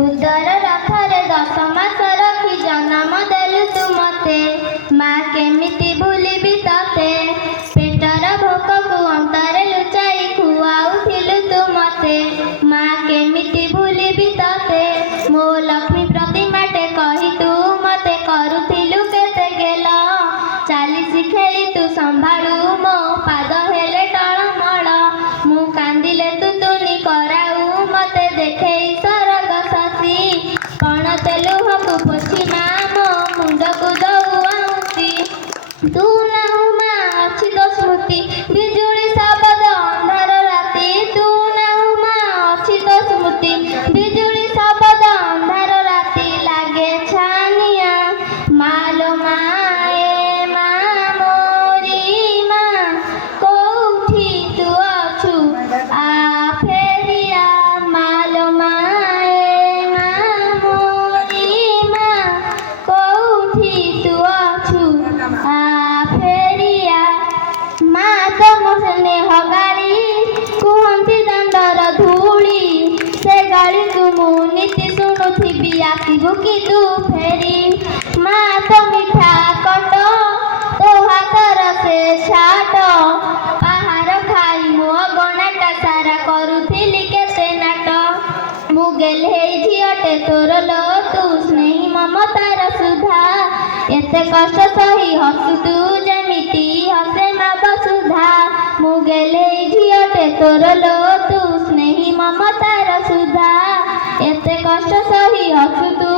उदर रथरे 10 मास रखी जन्म देलु तू मते माँ केमिति भूलिबी तते पेटर भोक को अंतरे लुचाई खुआउथिलु तू मते माँ केमिति भूलिबी तते मो लक्ष्मी प्रतिमाटे कही तू मते करुथिलु केते गेल चाली शिखेई तू संभाळु मो पाद हेले टळमळ मु कांदिले तू तुनी कराऊ मते देखेई सरग शशि कण तेलुहकु पोछि माँ मो मुंडकु दौआउची तू नाहु माँ अछि तो स्मृति बिजुली शब्द अंधार राति तू नाहु माँ अछि तो स्मृति बिजुली शब्द अंधार राति लागे छानिया मालो माए माँ मोरी माँ कोठी तू अछु आ फेरिया मालो माए माँ मोरी माँ कोठी तू अछु आ फेरिया माँ तम स्नेह गाड़ी कुहंती दंडर धूली से गाड़ी को मु नीति शुणुथिबी आसिबु कि तू फेरी माँ तो मिठा कट तो हाथर से छाट पहाड़ खाई मो गणाटा सारा करुथिली केते नाट मु गेले झियटे तोर लो तू स्नेही ममतार सुधा एते कष्ट सही हसु तू जेमिति हसे माँ बसुधा मु गेले झियटे तोर लो तू स्नेही ममतार सुधा एते कष्ट सही हसु तू